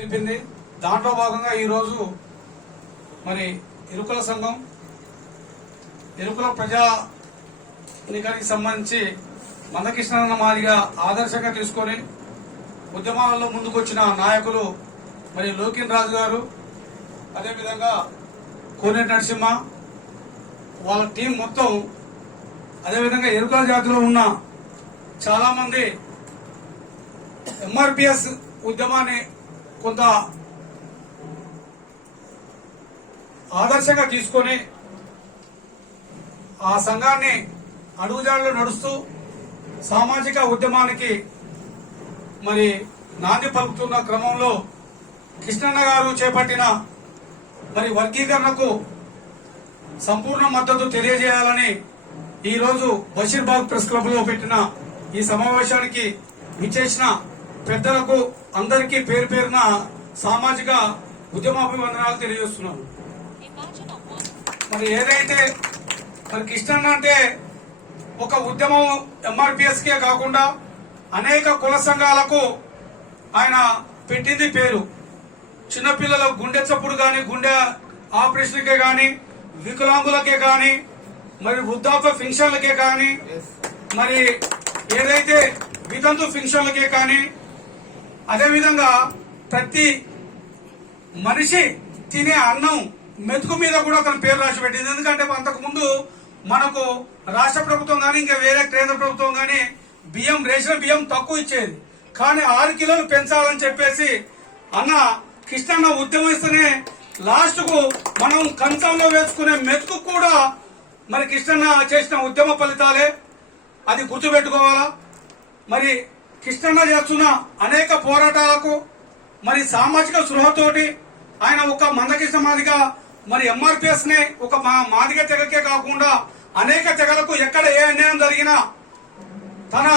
తెలిపింది. దాంట్లో భాగంగా ఈరోజు మరి ఎరుకుల సంఘం ఎరుకుల ప్రజా ఎన్నికలకు సంబంధించి మందకృష్ణ మాదిగా ఆదర్శంగా తీసుకొని ఉద్యమాలలో ముందుకొచ్చిన నాయకులు మరి లోకిన్ రాజు గారు అదేవిధంగా కోనేటి నరసింహ వాళ్ళ టీం మొత్తం అదేవిధంగా ఎరుకల జాతిలో ఉన్న చాలామంది ఎంఆర్పిఎస్ ఉద్యమాన్ని కొంత ఆదర్శంగా తీసుకొని ఆ సంఘాన్ని అడుగుజాడలో నడుస్తూ సామాజిక ఉద్యమానికి మరి నాంది పలుకుతున్న క్రమంలో కృష్ణన్న గారు చేపట్టిన మరి వర్గీకరణకు సంపూర్ణ మద్దతు తెలియజేయాలని ఈరోజు బషీర్బాగ్ ప్రెస్ క్లబ్లో పెట్టిన ఈ సమావేశానికి విచ్చేసిన పెద్దలకు అందరికీ పేరు పేరున సామాజిక ఉద్యమాభివందనాలు తెలియజేస్తున్నాను. మరి ఏదైతే మరి కృష్ణన్న అంటే ఒక ఉద్యమం ఎంఆర్పిఎస్ కే కాకుండా అనేక కుల సంఘాలకు ఆయన పెట్టింది పేరు. చిన్నపిల్లల గుండె చప్పుడు కానీ గుండె ఆపరేషన్కే కానీ వికలాంగులకే కానీ మరి వృద్ధాప్య పెన్షన్లకే కానీ మరి ఏదైతే వితంతు పెన్షన్లకే కానీ అదేవిధంగా ప్రతి మనిషి తినే అన్నం మెతుకు మీద కూడా అతని పేరు రాసి పెట్టింది. ఎందుకంటే అంతకుముందు మనకు రాష్ట్ర ప్రభుత్వం కానీ ఇంకా వేరే కేంద్ర ప్రభుత్వం కానీ బియ్యం రేషన్ బియ్యం తక్కువ ఇచ్చేది. కానీ ఆరు కిలోలు పెంచాలని చెప్పేసి అన్న కృష్ణన్న ఉద్యమిస్తేనే లాస్ట్కు మనం కంచంలో వేసుకునే మెతుకు కూడా మరి కృష్ణన్న చేసిన ఉద్యమ ఫలితాలే. అది గుర్తుపెట్టుకోవాలా? మరి కృష్ణన్న చేస్తున్న అనేక పోరాటాలకు మరి సామాజిక స్పృహతోటి ఆయన ఒక మందకృష్ణ మాదిగా మరి ఎంఆర్పిఎస్ని ఒక మాదిగ తెగకే కాకుండా అనేక తెగలకు ఎక్కడ ఏ అన్యాయం జరిగినా తన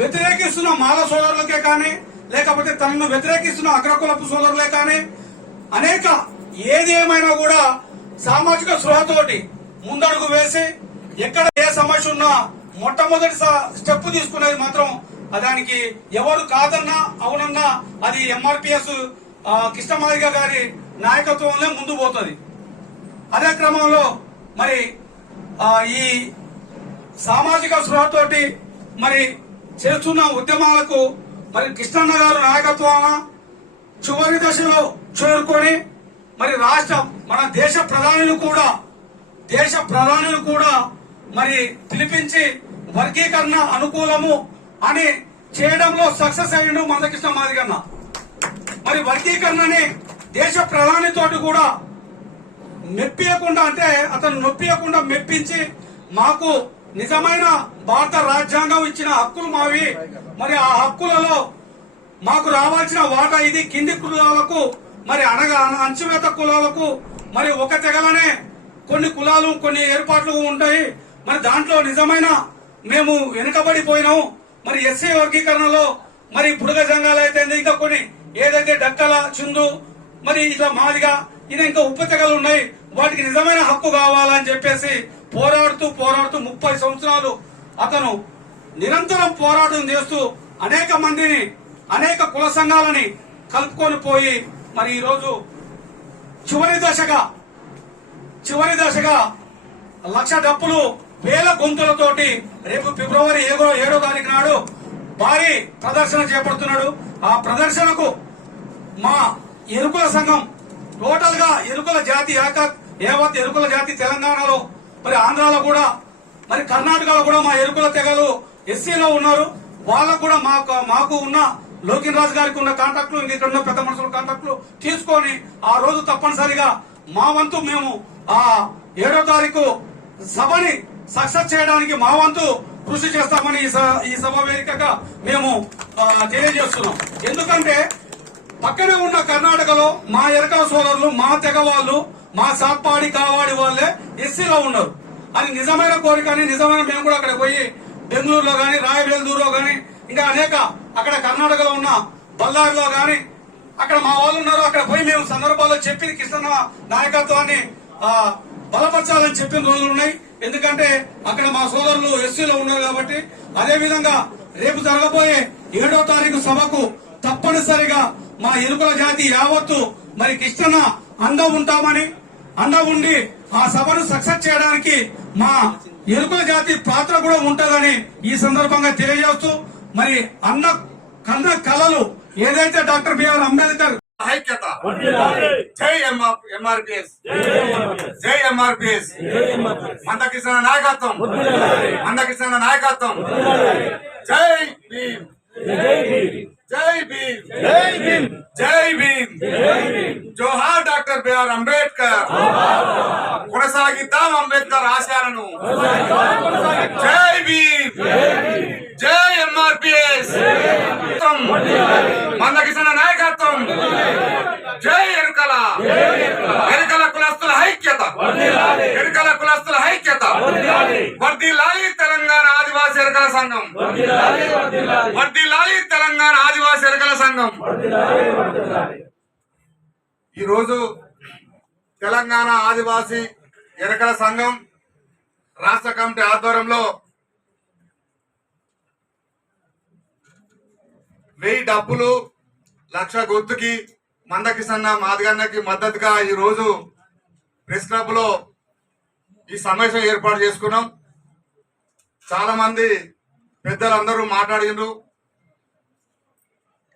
వ్యతిరేకిస్తున్న మాల సోదరులకే కానీ లేకపోతే తనను వ్యతిరేకిస్తున్న అగ్రకులపు సోదరులే కానీ అనేక ఏది ఏమైనా కూడా సామాజిక సృహతోటి ముందడుగు వేసి ఎక్కడ ఏ సమస్య ఉన్నా మొట్టమొదటి స్టెప్ తీసుకునేది మాత్రం దానికి ఎవరు కాదన్నా అవునన్నా అది ఎంఆర్పిఎస్ కృష్ణమాదిగ గారి నాయకత్వంలో ముందు పోతుంది. అదే క్రమంలో మరి ఈ సామాజిక స్పృహతోటి మరి చేస్తున్న ఉద్యమాలకు మరి కృష్ణన్న గారు నాయకత్వాన చివరి దశలో చేరుకొని మరి రాష్ట్రం మన దేశ ప్రధానులు కూడా దేశ ప్రధానులు కూడా మరి పిలిపించి వర్గీకరణ అనుకూలము అని చేయడంలో సక్సెస్ అయ్యిండు మందకృష్ణ మాదిగన్న. మరి వర్గీకరణని దేశ ప్రధానితోటి కూడా మెప్పియకుండా అంటే అతను నొప్పియకుండా మెప్పించి మాకు నిజమైన భారత రాజ్యాంగం ఇచ్చిన హక్కులు మావి. మరి ఆ హక్కులలో మాకు రావాల్సిన వాటా ఇది కింది కులాలకు మరి అనగా అంచువేత కులాలకు మరి ఒక తెగలనే కొన్ని కులాలు కొన్ని ఏర్పాట్లు ఉంటాయి. మరి దాంట్లో నిజమైన మేము వెనుకబడిపోయినాము మరి ఎస్సీ వర్గీకరణలో మరి బుడగ జంగాలు అయితే ఇంకా కొన్ని ఏదైతే డక్కల చిందు మరి ఇట్లా మాదిగా ఇది ఇంకా ఉపతెగలు ఉన్నాయి. వాటికి నిజమైన హక్కు కావాలని చెప్పేసి పోరాడుతూ పోరాడుతూ ముప్పై సంవత్సరాలు అతను నిరంతరం పోరాటం చేస్తూ అనేక మందిని అనేక కుల సంఘాలని కలుపుకొని పోయి మరి ఈరోజు చివరి దశగా చివరి దశగా లక్ష డప్పులు వేల గొంతులతోటి రేపు ఫిబ్రవరి ఏడో ఏడో తారీఖు నాడు భారీ ప్రదర్శన చేపడుతున్నాడు. ఆ ప్రదర్శనకు మా ఎరుకుల సంఘం టోటల్గా ఎరుకుల జాతి ఏక- యావత్ ఎరుకుల జాతి తెలంగాణలో మరి ఆంధ్రాలో కూడా మరి కర్ణాటకలో కూడా మా ఎరుకుల తెగలు ఎస్సీలో ఉన్నారు. వాళ్ళకు కూడా మాకు మాకు ఉన్న లోకిన్ రాజు గారికి ఉన్న కాంటాక్ట్లు ఇక్కడ ఉన్న పెద్ద మనుషుల కాంటాక్ట్లు తీసుకొని ఆ రోజు తప్పనిసరిగా మా వంతు మేము ఆ ఏడో తారీఖు సభని సక్సెస్ చేయడానికి మా వంతు కృషి చేస్తామని ఈ స- ఈ సభ వేదికగా మేము తెలియజేస్తున్నాం. ఎందుకంటే పక్కనే ఉన్న కర్ణాటకలో మా ఎరక సోదరులు మా తెగ వాళ్ళు మా సాప్పాడి కావాడి వాళ్ళే ఎస్సీలో ఉన్నారు. అది నిజమైన కోరికని నిజమైన మేము కూడా అక్కడ పోయి బెంగళూరులో గాని రాయబేల్దూరులో గాని ఇంకా అనేక అక్కడ కర్ణాటకలో ఉన్న బళ్ళారిలో గాని అక్కడ మా వాళ్ళు ఉన్నారు. అక్కడ పోయి మేము సందర్భాల్లో చెప్పి కృష్ణ నాయకత్వాన్ని బలపరచాలని చెప్పిన రోజులు ఉన్నాయి. ఎందుకంటే అక్కడ మా సోదరులు ఎస్సీలో ఉన్నారు కాబట్టి అదే విధంగా రేపు జరగబోయే ఏడో తారీఖు సభకు తప్పనిసరిగా మా ఎరుకుల జాతి యావత్తు మరి కృష్ణన్న అండ ఉంటామని అండ ఉండి ఆ సభను సక్సెస్ చేయడానికి మా ఎరుకుల జాతి పాత్ర కూడా ఉంటుందని ఈ సందర్భంగా తెలియజేస్తూ మరి అన్న కన్న కళలు ఏదైతే డాక్టర్ బిఆర్ అంబేద్కర్ ఐక్యత. జై ఎంఆర్పిఎస్. జై ఎంఆర్పిఎస్. మందకృష్ణ నాయకత్వం. మందకృష్ణ నాయకత్వం. జై భీమ్. జై భీమ్. జై భీమ్. జోహార్ డాక్టర్ బిఆర్ అంబేద్కర్. కొనసాగిద్దాం అంబేద్కర్ ఆశయాలను. జై భీమ్. జై ఎంఆర్పిఎస్ మందకృష్ణ నాయకత్వం జై ఎరుకల ఎరుకల కులస్తుల ఐక్యత ఎరుకల కులస్తుల ఐక్యత వర్దిల్లాలి తెలంగాణ ఆదివాసీ ఎరుకల సంఘం వర్దిల్లాలి తెలంగాణ ఆదివాసీ ఎరుకల సంఘం. ఈరోజు తెలంగాణ ఆదివాసీ ఎరకల సంఘం రాష్ట్ర కమిటీ ఆధ్వర్యంలో వెయ్యి డబ్బులు లక్ష గొంతుకి మందకిసన్న మాదిగన్నకి మద్దతుగా ఈ రోజు ప్రెస్ క్లబ్లో ఈ సమావేశం ఏర్పాటు చేసుకున్నాం. చాలా మంది పెద్దలందరూ మాట్లాడిండ్రు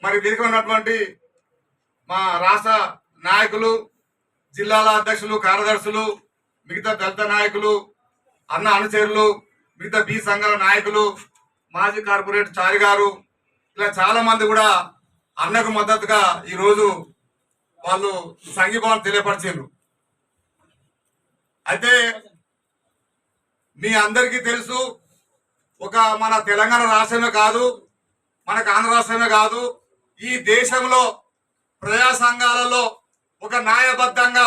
మరి వీరికి ఉన్నటువంటి మా రాష్ట్ర నాయకులు జిల్లాల అధ్యక్షులు కార్యదర్శులు మిగతా దళిత నాయకులు అన్న అనుచరులు మిగతా బి సంఘాల నాయకులు మాజీ కార్పొరేట్ చారి గారు ఇలా చాలా మంది కూడా అన్నకు మద్దతుగా ఈ రోజు వాళ్ళు సంఘీభావం తెలియపరిచారు అయితే మీ అందరికీ తెలుసు ఒక మన తెలంగాణ రాష్ట్రమే కాదు మనకు ఆంధ్ర రాష్ట్రమే కాదు ఈ దేశంలో ప్రజా సంఘాలలో ఒక న్యాయబద్ధంగా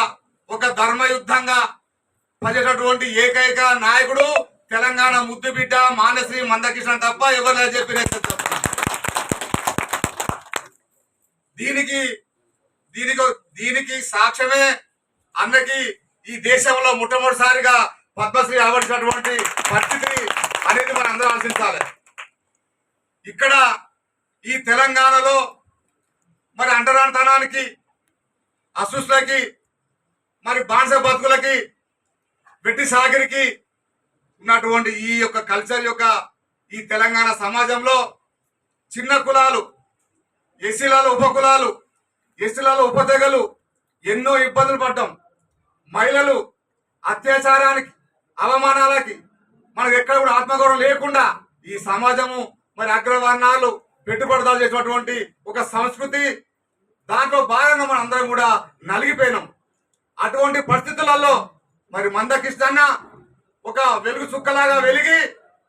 ఒక ధర్మయుద్ధంగా పనిచేటటువంటి ఏకైక నాయకుడు తెలంగాణ ముద్దుబిడ్డ మానశ్రీ మందకృష్ణ తప్ప ఎవరు చెప్పిన దీనికి దీనికి దీనికి సాక్ష్యమే అన్నకి ఈ దేశంలో మొట్టమొదటిసారిగా పద్మశ్రీ ఆవరించినటువంటి అందరూ ఆశించాలి. ఇక్కడ ఈ తెలంగాణలో మరి అంటరాంతనానికి అసృష్లకి మరి బాన్స బతుకులకి వెట్టి సాగరికి ఉన్నటువంటి ఈ యొక్క కల్చర్ యొక్క ఈ తెలంగాణ సమాజంలో చిన్న కులాలు ఎస్సీలలో ఉపకులాలు ఎస్సీలలో ఉపతెగలు ఎన్నో ఇబ్బందులు పడ్డాం. మహిళలు అత్యాచారానికి అవమానాలకి మనకు ఎక్కడ కూడా ఆత్మగౌరవం లేకుండా ఈ సమాజము మరి అగ్రవర్ణాలు పెట్టుబడిదారు చేసినటువంటి ఒక సంస్కృతి దాంట్లో భాగంగా మనం అందరం కూడా నలిగిపోయినాం. అటువంటి పరిస్థితులలో మరి మందకృష్ణ ఒక వెలుగు చుక్కలాగా వెలిగి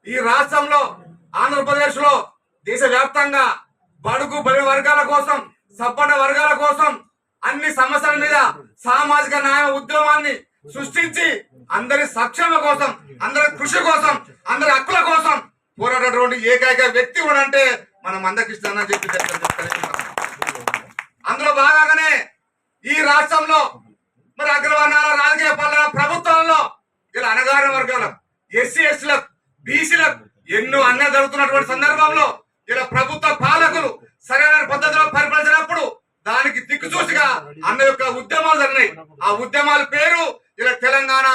ఈ రాష్ట్రంలో ఆంధ్రప్రదేశ్లో దేశవ్యాప్తంగా బడుగు బలి వర్గాల కోసం సబ్బన్న వర్గాల కోసం అన్ని సమస్యల మీద సామాజిక న్యాయ ఉద్యమాన్ని సృష్టించి అందరి సంక్షేమ కోసం అందరి కృషి కోసం అందరి హక్కుల కోసం పోరాడేటువంటి ఏకైక వ్యక్తి కూడా అంటే మన మందకృష్ణ అని చెప్పి అందులో భాగంగానే ఈ రాష్ట్రంలో మరి అగ్రవర్ణాల రాజకీయ పాలన ప్రభుత్వంలో ఇలా అనగారిన వర్గాలకు ఎస్సీ ఎస్సీలకు బీసీలకు ఎన్నో అన్యాయం జరుగుతున్నటువంటి సందర్భంలో ఇలా ప్రభుత్వ పాలకులు సరైన పద్ధతిలో పరిపాలించినప్పుడు దానికి దిక్కుచూసిగా అన్న యొక్క ఉద్యమాలు జరిగినాయి. ఆ ఉద్యమాల పేరు తెలంగాణ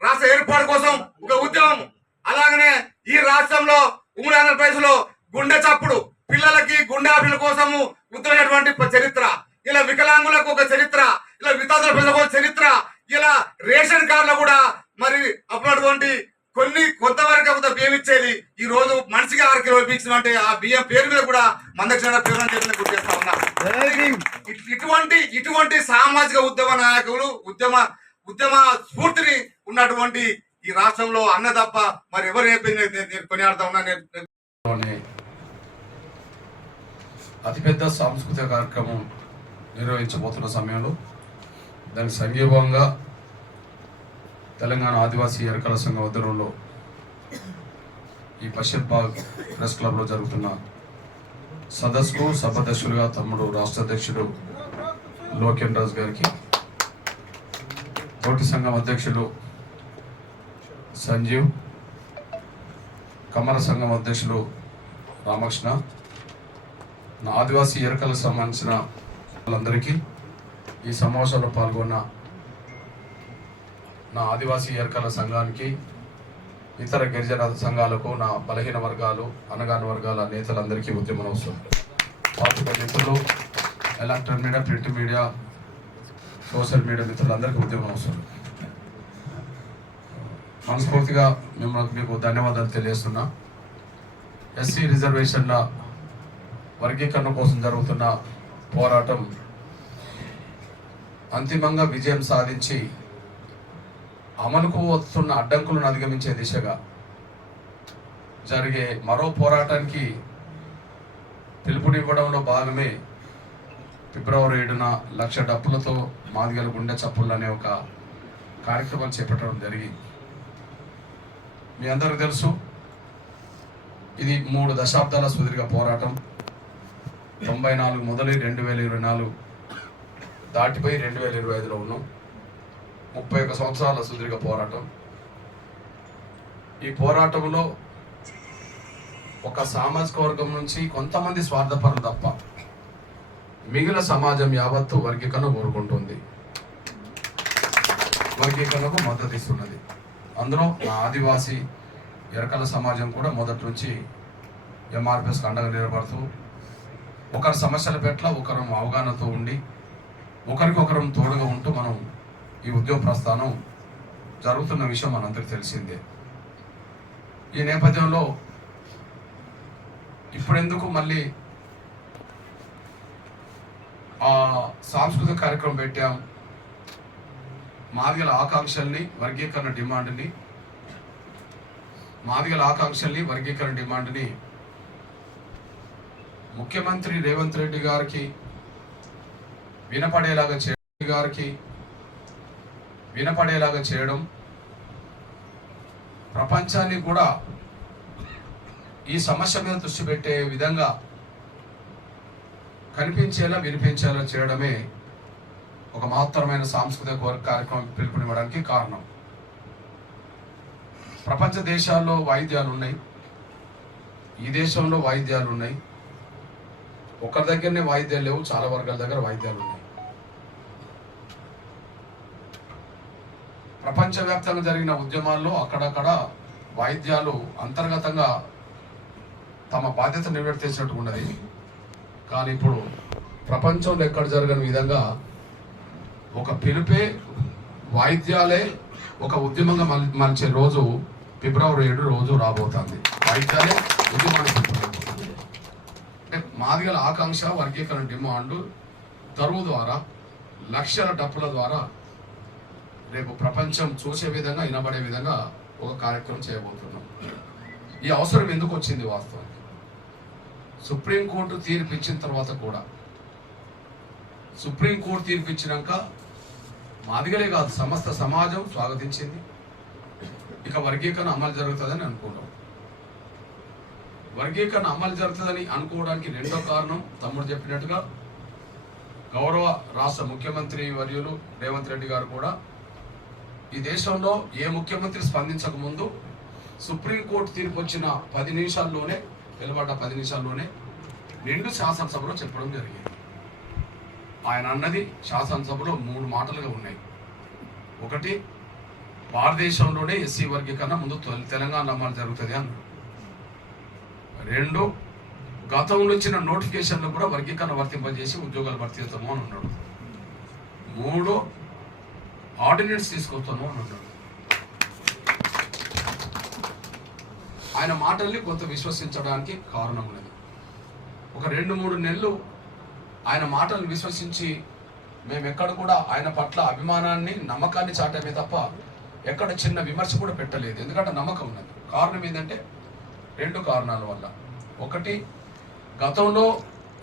రాష్ట్ర ఏర్పాటు కోసం ఒక ఉద్యమం. అలాగనే ఈ రాష్ట్రంలో ఉమ్మడి ఆంధ్రప్రదేశ్లో గుండె చప్పుడు పిల్లలకి గుండె ఆపిల కోసము ఉత్తమైనటువంటి చరిత్ర. ఇలా వికలాంగులకు ఒక చరిత్ర ఇలా వితాతుల ప్రజలకు ఒక చరిత్ర ఇలా రేషన్ కార్డులో కూడా మరి అప్పుడటువంటి కొన్ని కొంతవరకు కొంత బియ్యం ఇచ్చేది ఈ రోజు మనిషికి ఆరు కిలోలు ఇచ్చిందంటే ఆ బియ్యం పేరు మీద కూడా మందక్షణ పేరు అని చెప్పి నేను గుర్తు చేస్తా ఉన్నా. ఇట్- ఇటువంటి ఇటువంటి సామాజిక ఉద్యమ నాయకులు ఉద్యమ ఉద్యమ స్ఫూర్తిని ఉన్నటువంటి ఈ రాష్ట్రంలో అన్న తప్ప మరి ఎవరు చెప్పింది నేను- నేను కొనియాడుతా ఉన్నా నేను అతిపెద్ద సాంస్కృతిక కార్యక్రమం నిర్వహించబోతున్న సమయంలో దానికి సంఘీభంగా తెలంగాణ ఆదివాసీ ఎరకల సంఘం ఆధ్వర్యంలో ఈ పశ్చిమ బాగ్ ప్రెస్ క్లబ్లో జరుగుతున్న సదస్సుకు సభాధ్యక్షులుగా తమ్ముడు రాష్ట్ర అధ్యక్షుడు లోకేన్ రాజు గారికి తోటి సంఘం అధ్యక్షులు సంజీవ్ కమల సంఘం అధ్యక్షులు రామకృష్ణ నా ఆదివాసీ ఎరకలకు సంబంధించిన వాళ్ళందరికీ ఈ సమావేశంలో పాల్గొన్న నా ఆదివాసీ ఎరకల సంఘానికి ఇతర గిరిజన సంఘాలకు నా బలహీన వర్గాలు అనగాని వర్గాల నేతలందరికీ ఉద్యమం అవసరం పాత్రిక మిత్రులు electronic media print media social media మిత్రులందరికీ ఉద్యమం అవసరం. మనస్ఫూర్తిగా మిమ్మల్ని మీకు ధన్యవాదాలు తెలియజేస్తున్నా. ఎస్సీ రిజర్వేషన్ల వర్గీకరణ కోసం జరుగుతున్న పోరాటం అంతిమంగా విజయం సాధించి అమలుకు వస్తున్న అడ్డంకులను అధిగమించే దిశగా జరిగే మరో పోరాటానికి పిలుపునివ్వడంలో భాగమే ఫిబ్రవరి ఏడున లక్ష డప్పులతో మాదిగల గుండె చప్పుళ్ళు అనే ఒక కార్యక్రమం చేపట్టడం జరిగింది. మీ అందరికీ తెలుసు ఇది మూడు దశాబ్దాల సుదీర్ఘ పోరాటం. తొంభై నాలుగు మొదలు రెండు వేల ఇరవై నాలుగు దాటిపోయి రెండు వేల ఇరవై ఐదులో ఉన్నాం. ముప్పై ఒక సంవత్సరాల సుదీర్ఘ పోరాటం. ఈ పోరాటంలో ఒక సామాజిక వర్గం నుంచి కొంతమంది స్వార్థపరులు తప్ప మిగిలిన సమాజం యావత్తు వర్గీకరణ కోరుకుంటుంది. వర్గీకరణకు మద్దతు ఇస్తున్నది. అందులో నా ఆదివాసీ ఎరకల సమాజం కూడా మొదటి నుంచి ఎంఆర్పిఎస్ అండగా నిలబడుతూ ఒకరి సమస్యల పట్ల ఒకరు అవగాహనతో ఉండి ఒకరికొకరం తోడుగా ఉంటూ మనం ఈ ఉద్యోగ ప్రస్థానం జరుగుతున్న విషయం మనందరికీ తెలిసిందే. ఈ నేపథ్యంలో ఇప్పుడెందుకు మళ్ళీ సాంస్కృతిక కార్యక్రమం పెట్టాం. మాదిగల ఆకాంక్షల్ని వర్గీకరణ డిమాండ్ని మాదిగల ఆకాంక్షల్ని వర్గీకరణ డిమాండ్ని ముఖ్యమంత్రి రేవంత్ రెడ్డి గారికి వినపడేలాగా చేయడం గారికి వినపడేలాగా చేయడం ప్రపంచాన్ని కూడా ఈ సమస్య మీద దృష్టి పెట్టే విధంగా కనిపించేలా వినిపించేలా చేయడమే ఒక మహత్తరమైన సాంస్కృతిక కార్యక్రమం పిలుపునివ్వడానికి కారణం. ప్రపంచ దేశాల్లో వాయిద్యాలు ఉన్నాయి. ఈ దేశంలో వాయిద్యాలు ఉన్నాయి. ఒకరి దగ్గరనే వాయిద్యాలు లేవు చాలా వర్గాల దగ్గర వాయిద్యాలు ఉన్నాయి. ప్రపంచవ్యాప్తంగా జరిగిన ఉద్యమాల్లో అక్కడక్కడ వాయిద్యాలు అంతర్గతంగా తమ బాధ్యత నిర్వర్తించినట్టు ఉన్నది. కానీ ఇప్పుడు ప్రపంచంలో ఎక్కడ జరగని విధంగా ఒక పిలుపే వాయిద్యాలే ఒక ఉద్యమంగా మల్ మలిచే రోజు ఫిబ్రవరి ఏడు రోజు రాబోతుంది. వాయిద్యాలే ఉద్యమానికి అంటే మాదిగల ఆకాంక్ష వర్గీకరణ డిమాండ్ తరువు ద్వారా లక్షల డప్పుల ద్వారా రేపు ప్రపంచం చూసే విధంగా వినబడే విధంగా ఒక కార్యక్రమం చేయబోతున్నాం. ఈ అవసరం ఎందుకు వచ్చింది వాస్తవం సుప్రీంకోర్టు తీర్పు ఇచ్చిన తర్వాత కూడా. సుప్రీంకోర్టు తీర్పు ఇచ్చినాక మాదిగలే కాదు సమస్త సమాజం స్వాగతించింది. ఇక వర్గీకరణ అమలు జరుగుతుందని అనుకున్నాం వర్గీకరణ అమలు జరుగుతుందని అనుకోవడానికి రెండో కారణం తమ్ముడు చెప్పినట్టుగా గౌరవ రాష్ట్ర ముఖ్యమంత్రి వర్యులు రేవంత్ రెడ్డి గారు కూడా ఈ దేశంలో ఏ ముఖ్యమంత్రి స్పందించక ముందు సుప్రీంకోర్టు తీర్పు వచ్చిన పది నిమిషాల్లోనే వెలువడ్డ పది నిమిషాల్లోనే నిండు శాసనసభలో చెప్పడం జరిగింది. ఆయన అన్నది శాసనసభలో మూడు మాటలుగా ఉన్నాయి. ఒకటి భారతదేశంలోనే ఎస్సీ వర్గీకరణ ముందు తొలి- తెలంగాణ అమలు జరుగుతుంది అన్నాడు. రెండు గతంలో ఇచ్చిన నోటిఫికేషన్లు కూడా వర్గీకరణ వర్తింపజేసి ఉద్యోగాలు భర్తీ చేస్తాము అని అన్నాడు. మూడు ఆర్డినెన్స్ తీసుకొస్తాము అని అన్నాడు. ఆయన మాటల్ని కొంత విశ్వసించడానికి కారణం ఉన్నది ఒక రెండు మూడు నెలలు ఆయన మాటలను విశ్వసించి మేము ఎక్కడ కూడా ఆయన పట్ల అభిమానాన్ని నమ్మకాన్ని చాటమే తప్ప ఎక్కడ చిన్న విమర్శ కూడా పెట్టలేదు. ఎందుకంటే నమ్మకం ఉన్నది. కారణం ఏంటంటే రెండు కారణాల వల్ల. ఒకటి గతంలో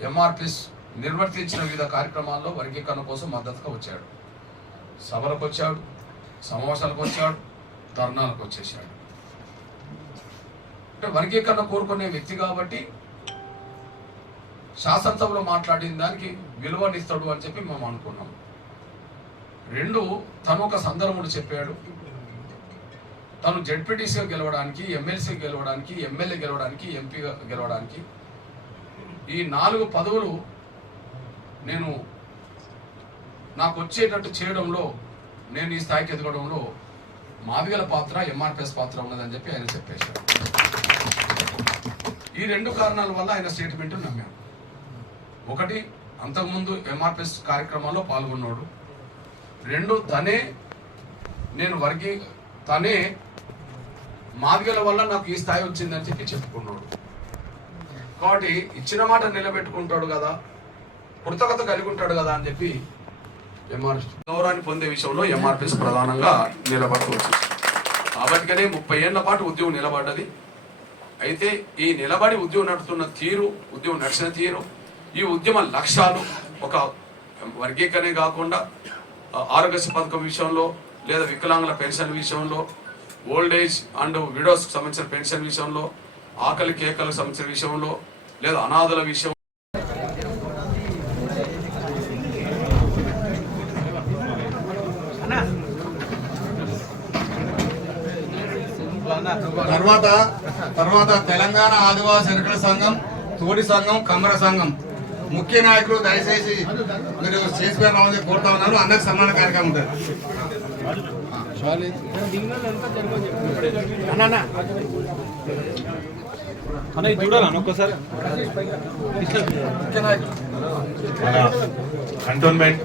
ఎంఆర్పిస్ నిర్వర్తించిన వివిధ కార్యక్రమాల్లో వర్గీకరణ కోసం మద్దతుగా వచ్చాడు. సభలకు వచ్చాడు సమావేశాలకు వచ్చాడు ధర్నాలకు వచ్చేసాడు వర్గీకరణ కోరుకునే వ్యక్తి కాబట్టి శాసనసభలో మాట్లాడిన దానికి విలువనిస్తాడు అని చెప్పి మేము అనుకున్నాం. రెండు తను ఒక సందర్భముడు చెప్పాడు. తను జడ్పీటీసీగా గెలవడానికి ఎమ్మెల్సీ గెలవడానికి ఎమ్మెల్యే గెలవడానికి ఎంపీగా గెలవడానికి ఈ నాలుగు పదవులు నేను నాకు వచ్చేటట్టు చేయడంలో నేను ఈ స్థాయికి ఎదగడంలో మాదిగల పాత్ర ఎంఆర్పిఎస్ పాత్ర ఉన్నదని చెప్పి ఆయన చెప్పేశారు. ఈ రెండు కారణాల వల్ల ఆయన స్టేట్మెంట్ నమ్మాను ఒకటి అంతకుముందు ఎంఆర్పిఎస్ కార్యక్రమాల్లో పాల్గొన్నాడు. రెండు తనే నేను వర్గీ తనే మాదిగల వల్ల నాకు ఈ స్థాయి వచ్చిందని చెప్పి చెప్పుకున్నాడు. కాబట్టి ఇచ్చిన మాట నిలబెట్టుకుంటాడు కదా కృతజ్ఞత కలిగి ఉంటాడు కదా అని చెప్పి ఎంఆర్ గౌరవాన్ని పొందే విషయంలో ఎంఆర్పిఎస్ ప్రధానంగా నిలబడుకోవచ్చు కాబట్టి ముప్పై ఏళ్ళ పాటు ఉద్యోగం నిలబడ్డది. అయితే ఈ నిలబడి ఉద్యోగం నడుస్తున్న తీరు ఉద్యోగం నడిచిన తీరు ఈ ఉద్యమ లక్ష్యాలు ఒక వర్గీకరణ కాకుండా ఆరోగ్య ఆరోగ్యశ్రీ పథకం విషయంలో లేదా వికలాంగుల పెన్షన్ విషయంలో ఓల్డ్ ఏజ్ అండ్ విడోస్ సంబంధించిన పెన్షన్ విషయంలో ఆకలి కేకలకు సంబంధించిన విషయంలో లేదా అనాథల విషయం తర్వాత తర్వాత తెలంగాణ ఆదివాసీ ఎన్నికల సంఘం తోడి సంఘం కమ్మర సంఘం. ముఖ్య నాయకులు దయచేసి మీరు చేసి రావాలని కోరుతా ఉన్నారు. అందరికి సన్మాన కార్యక్రమం ఉంటుంది. మన కంటోన్మెంట్